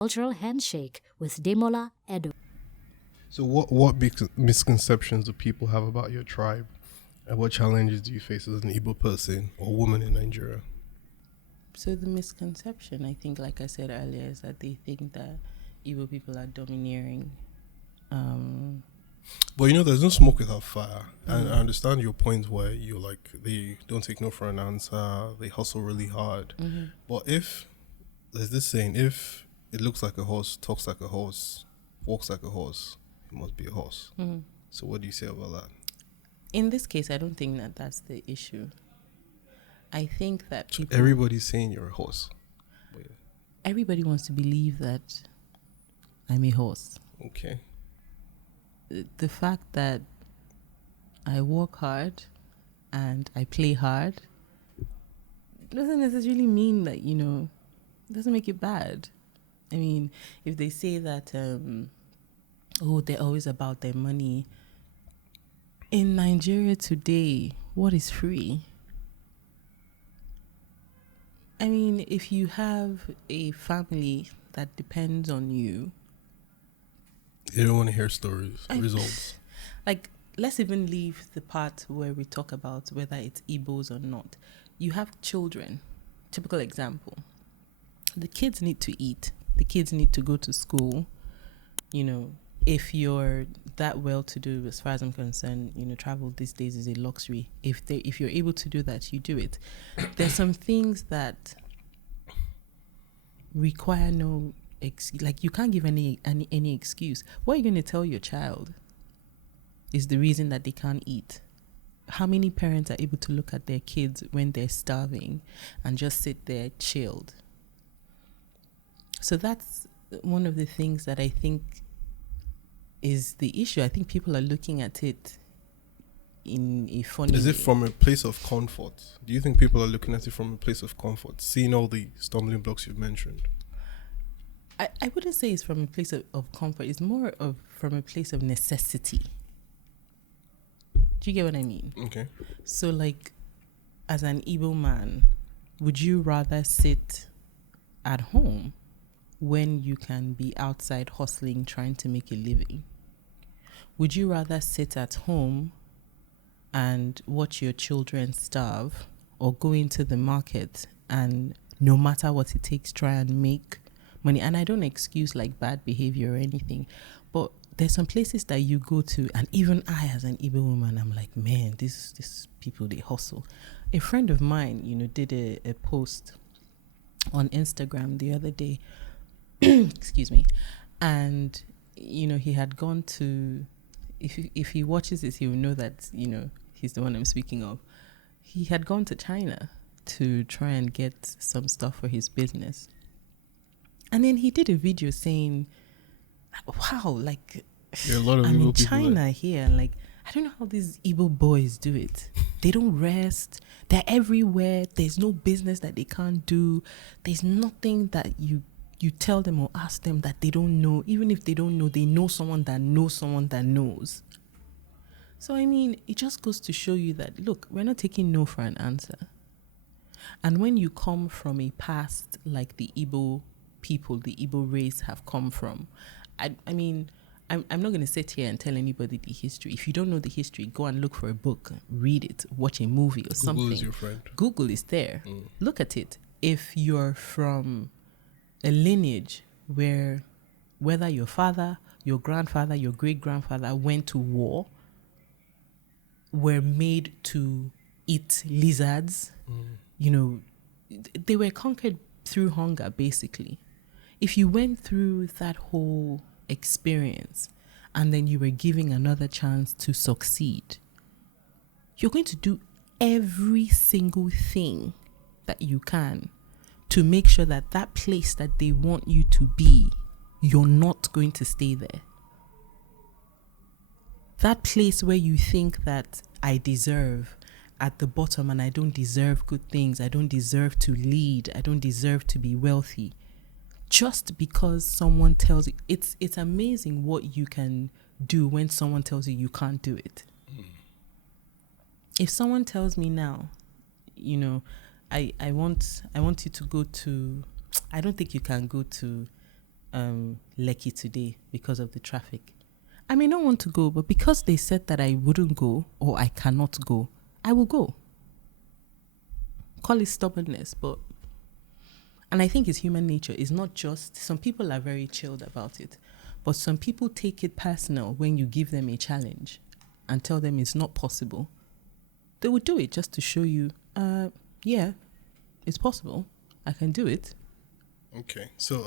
Cultural handshake with Demola Edo. So what big misconceptions do people have about your tribe? And what challenges do you face as an Igbo person or woman in Nigeria? So the misconception, I think, like I said earlier, is that they think that Igbo people are domineering. But there's no smoke without fire. And I understand your point where you're like, they don't take no for an answer, they hustle really hard. But if, there's this saying, if it looks like a horse, talks like a horse, walks like a horse, it must be a horse. So what do you say about that? In this case, I don't think that that's the issue. I think that people... Everybody's saying you're a horse. Everybody wants to believe that I'm a horse. Okay. The fact that I work hard and I play hard doesn't necessarily mean that, doesn't make it bad. I mean, if they say that, they're always about their money. In Nigeria today, what is free? I mean, if you have a family that depends on you, you don't want to hear stories, results. Like, let's even leave the part where we talk about whether it's Igbos or not. You have children. Typical example. The kids need to eat. The kids need to go to school. If you're that well-to-do, as far as I'm concerned, travel these days is a luxury. If you're able to do that, you do it. There's some things that require no like you can't give any excuse. What are you going to tell your child is the reason that they can't eat? How many parents are able to look at their kids when they're starving and just sit there chilled? So that's one of the things that I think is the issue. I think people are looking at it in a funny way. Is it from a place of comfort? Do you think people are looking at it from a place of comfort, seeing all the stumbling blocks you've mentioned? I wouldn't say it's from a place of comfort. It's more of from a place of necessity. Do you get what I mean? Okay. So, like, as an Igbo man, would you rather sit at home when you can be outside hustling, trying to make a living? Would you rather sit at home and watch your children starve, or go into the market and, no matter what it takes, try and make money? And I don't excuse like bad behavior or anything, but there's some places that you go to, and even I, as an Igbo woman, I'm like, man, these people, they hustle. A friend of mine, did a post on Instagram the other day, excuse me, and he had gone to, if he watches this, he will know that he's the one I'm speaking of. He had gone to China to try and get some stuff for his business. And then he did a video saying, wow, like, there are a lot of I'm in people China here. Like, I don't know how these Igbo boys do it. They don't rest. They're everywhere. There's no business that they can't do. There's nothing that you tell them or ask them that they don't know. Even if they don't know, they know someone that knows someone that knows. So, I mean, it just goes to show you that, look, we're not taking no for an answer. And when you come from a past like the Igbo people, the Igbo race have come from, I mean, I'm not going to sit here and tell anybody the history. If you don't know the history, go and look for a book, read it, watch a movie or something. Google is your friend. Google is there. Look at it. If you're from a lineage where whether your father, your grandfather, your great-grandfather went to war, were made to eat lizards, they were conquered through hunger, basically. If you went through that whole experience and then you were giving another chance to succeed, you're going to do every single thing that you can to make sure that that place that they want you to be, you're not going to stay there. That place where you think that I deserve at the bottom and I don't deserve good things, I don't deserve to lead, I don't deserve to be wealthy. Just because someone tells you, it's amazing what you can do when someone tells you can't do it. If someone tells me now, I want you to go to I don't think you can go to Lekki today because of the traffic. I may not want to go, but because they said that I wouldn't go or I cannot go, I will go. Call it stubbornness, and I think it's human nature. It's not just, some people are very chilled about it, but some people take it personal when you give them a challenge and tell them it's not possible. They would do it just to show you, yeah, it's possible. I can do it. Okay. So